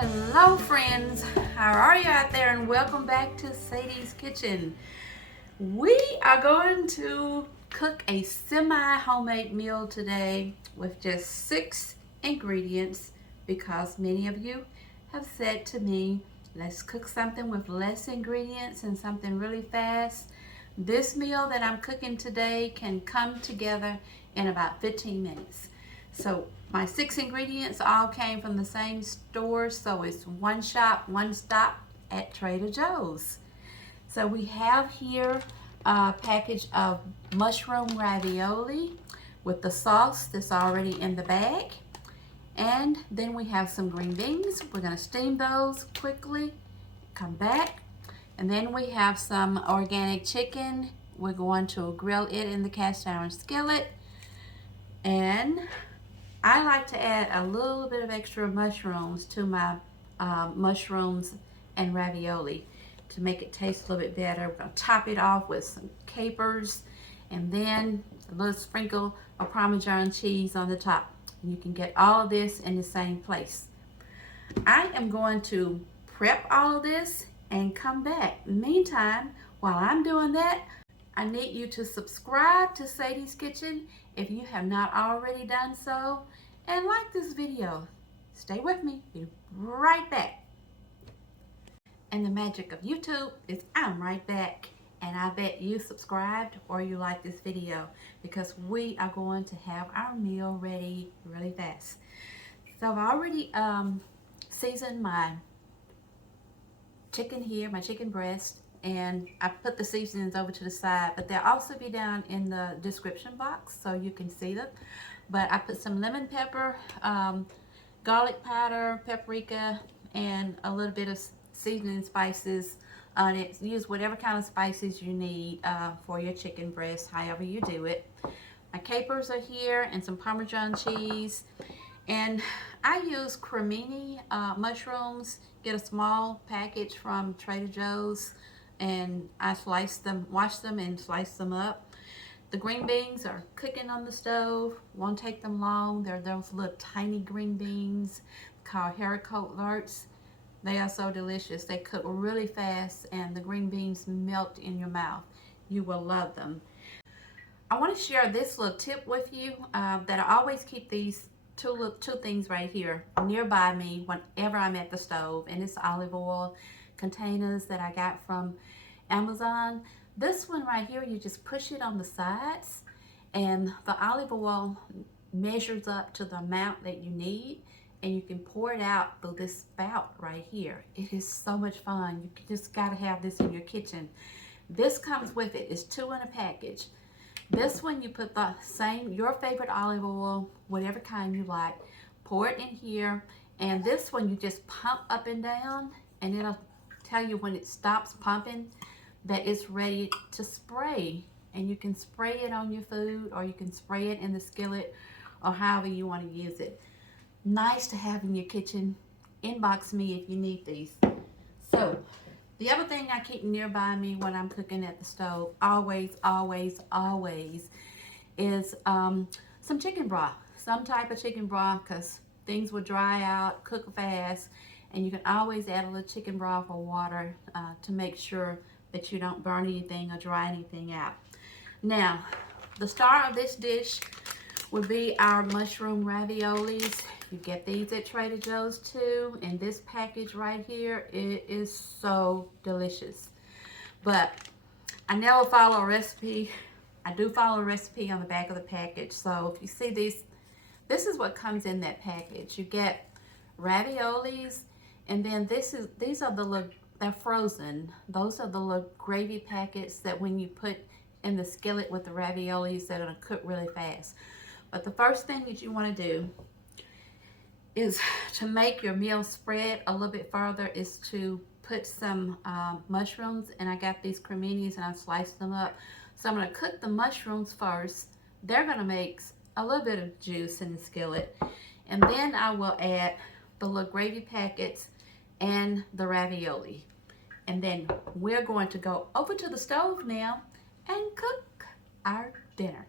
Hello friends, how are you out there, and welcome back to Sadie's Kitchen. We are going to cook a semi-homemade meal today with just 6 ingredients because many of you have said to me, let's cook something with less ingredients and something really fast. This meal that I'm cooking today can come together in about 15 minutes. So my 6 ingredients all came from the same store, so it's one shop, one stop at Trader Joe's. So we have here a package of mushroom ravioli with the sauce that's already in the bag. And then we have some green beans. We're gonna steam those quickly, come back. And then we have some organic chicken. We're going to grill it in the cast iron skillet. And I like to add a little bit of extra mushrooms to my mushrooms and ravioli to make it taste a little bit better. We're going to top it off with some capers and then a little sprinkle of Parmesan cheese on the top. And you can get all of this in the same place. I am going to prep all of this and come back. Meantime, while I'm doing that, I need you to subscribe to Sadie's Kitchen if you have not already done so, and like this video. Stay with me, be right back. And the magic of YouTube is I'm right back, and I bet you subscribed or you like this video because we are going to have our meal ready really fast. So I've already seasoned my chicken here, my chicken breast, and I put the seasonings over to the side, but they'll also be down in the description box so you can see them. But I put some lemon pepper, garlic powder, paprika, and a little bit of seasoning spices on it. Use whatever kind of spices you need for your chicken breast, however you do it. My capers are here and some Parmesan cheese. And I use CREMINI mushrooms. Get a small package from Trader Joe's, and I slice them, wash them and slice them up. The green beans are cooking on the stove. Won't take them long. They're those little tiny green beans called Haricots Verts. They are so delicious. They cook really fast and the green beans melt in your mouth. You will love them. I want to share this little tip with you that I always keep these two things right here nearby me whenever I'm at the stove, and it's olive oil containers that I got from Amazon. This one right here, you just push it on the sides and the olive oil measures up to the amount that you need, and you can pour it out through this spout right here. It is so much fun. You just got to have this in your kitchen. This comes with it. It's 2 in a package. This one, you put the same, your favorite olive oil, whatever kind you like, pour it in here. And this one, you just pump up and down, and it'll tell you when it stops pumping that it's ready to spray. And you can spray it on your food, or you can spray it in the skillet, or however you want to use it. Nice to have in your kitchen. Inbox me if you need these. So the other thing I keep nearby me when I'm cooking at the stove, always, is some chicken broth. Some type of chicken broth, because things will dry out, cook fast, and you can always add a little chicken broth or water to make sure that you don't burn anything or dry anything out. Now, the star of this dish would be our mushroom raviolis. You get these at Trader Joe's too. And this package right here, it is so delicious. But I never follow a recipe. I do follow a recipe on the back of the package. So if you see these, this is what comes in that package. You get raviolis, and then these are the little, they're frozen. Those are the little gravy packets that when you put in the skillet with the raviolis, they're gonna cook really fast. But the first thing that you want to do is to make your meal spread a little bit further is to put some mushrooms, and I got these creminis and I sliced them up. So I'm going to cook the mushrooms first. They're going to make a little bit of juice in the skillet, and then I will add the little gravy packets and the ravioli. And then we're going to go over to the stove now and cook our dinner.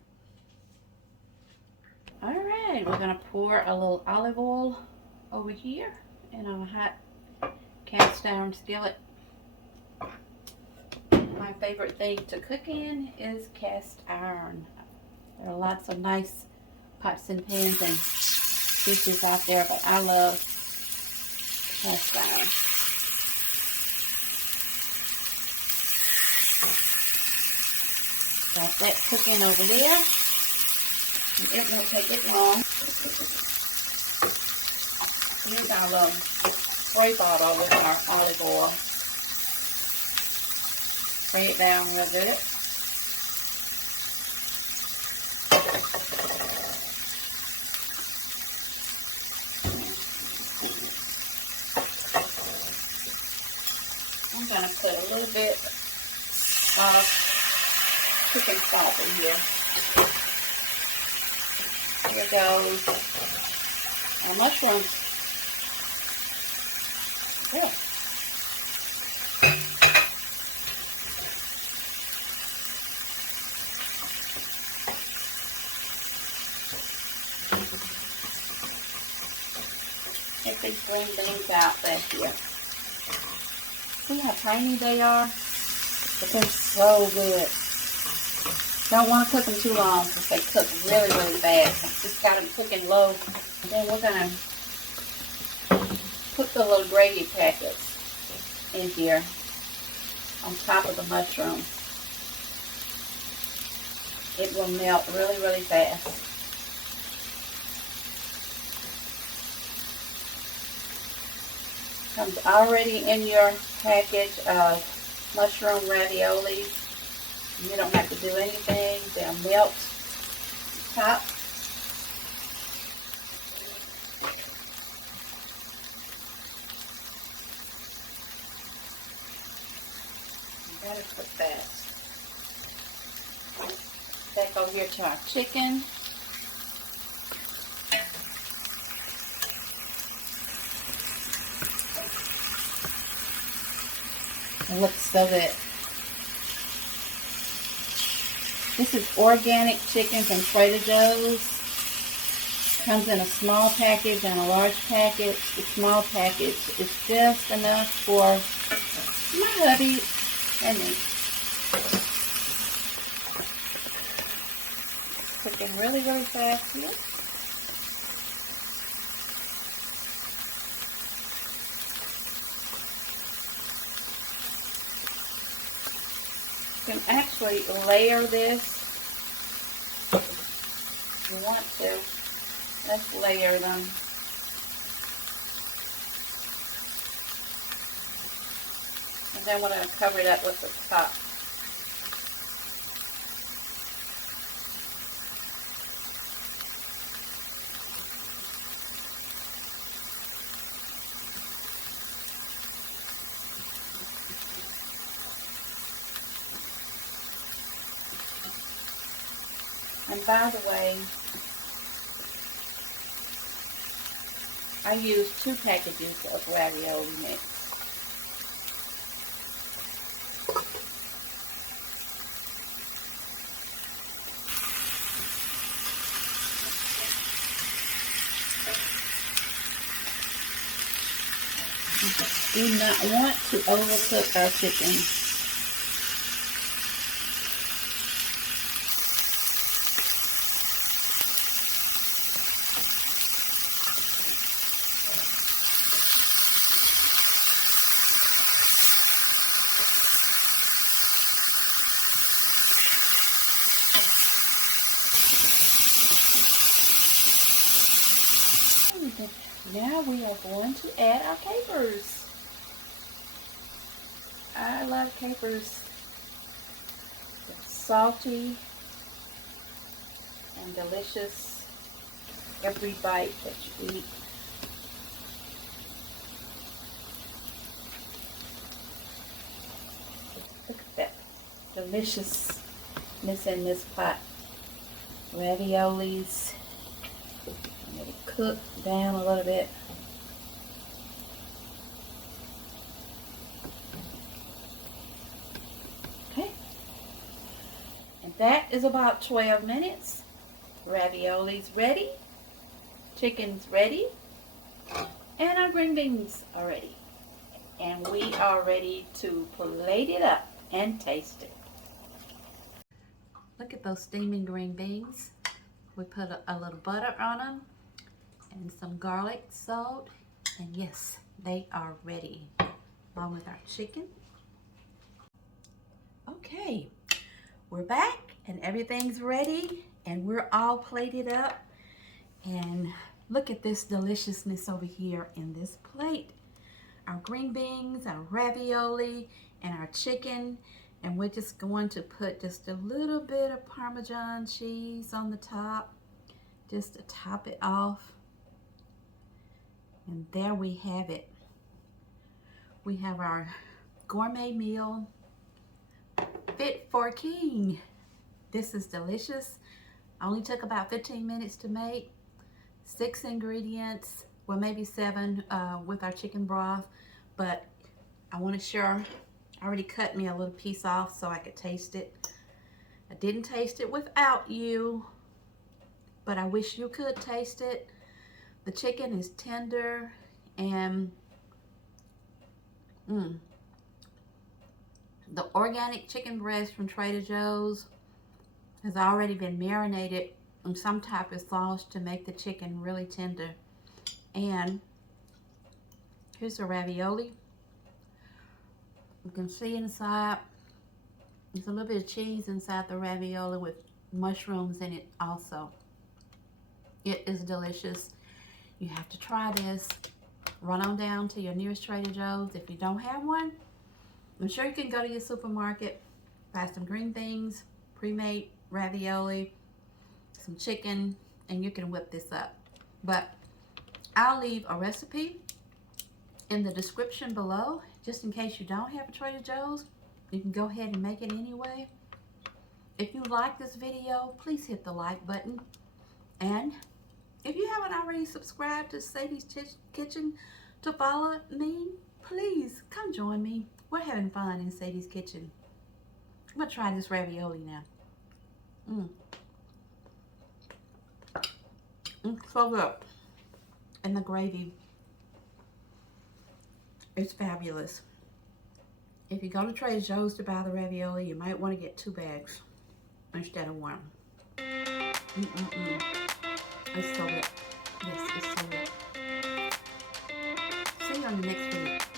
All right, we're gonna pour a little olive oil over here and on a hot cast iron skillet. My favorite thing to cook in is cast iron. There are lots of nice pots and pans and dishes out there, but I love cast iron. Got that cooking over there. And it won't take it long. Here's our spray bottle with our olive oil. Spray it down a little bit. I'm going to put a little bit of chicken salt in here. Here goes our mushrooms. Good. Take these green beans out back here. See how tiny they are? But they're so good. Don't want to cook them too long because they cook really, really fast. Just got them cooking low. And then we're going to put the little gravy packets in here on top of the mushrooms. It will melt really, really fast. Comes already in your package of mushroom raviolis. You don't have to do anything. They'll melt top. You gotta cook fast. Back over here to our chicken. It looks so good. This is organic chicken from Trader Joe's. Comes in a small package and a large package. The small package is just enough for my hubby and me. Cooking really, really fast here. You can actually layer this if you want to. Let's layer them. And then we're going to cover it up with the top. And by the way, I use 2 packages of ravioli mix. We do not want to overcook our chicken. Now we are going to add our capers. I love capers. They're salty and delicious every bite that you eat. Look at that deliciousness in this pot. Raviolis. Let it cook down a little bit. Okay. And that is about 12 minutes. Ravioli's ready. Chicken's ready. And our green beans are ready. And we are ready to plate it up and taste it. Look at those steaming green beans. We put a little butter on them and some garlic, salt, and yes, they are ready, along with our chicken. Okay, we're back and everything's ready and we're all plated up. And look at this deliciousness over here in this plate. Our green beans, our ravioli, and our chicken. And we're just going to put just a little bit of Parmesan cheese on the top, just to top it off. And there we have it. We have our gourmet meal fit for a king. This is delicious. Only took about 15 minutes to make. 6 ingredients, well maybe 7 with our chicken broth, but I want to share. I already cut me a little piece off so I could taste it. I didn't taste it without you, but I wish you could taste it. The chicken is tender and the organic chicken breast from Trader Joe's has already been marinated in some type of sauce to make the chicken really tender. And here's the ravioli. You can see inside, there's a little bit of cheese inside the ravioli with mushrooms in it also. It is delicious. You have to try this. Run on down to your nearest Trader Joe's. If you don't have one, I'm sure you can go to your supermarket, buy some green beans, pre-made ravioli, some chicken, and you can whip this up. But I'll leave a recipe in the description below, just in case you don't have a Trader Joe's. You can go ahead and make it anyway. If you like this video, please hit the like button. And if you haven't already subscribed to Sadie's Kitchen to follow me, please come join me. We're having fun in Sadie's Kitchen. I'm gonna try this ravioli now. It's so good. And the gravy is fabulous. If you go to Trader Joe's to buy the ravioli, you might want to get 2 bags instead of 1. It's so good. Yes, it's so good. See you on the next video.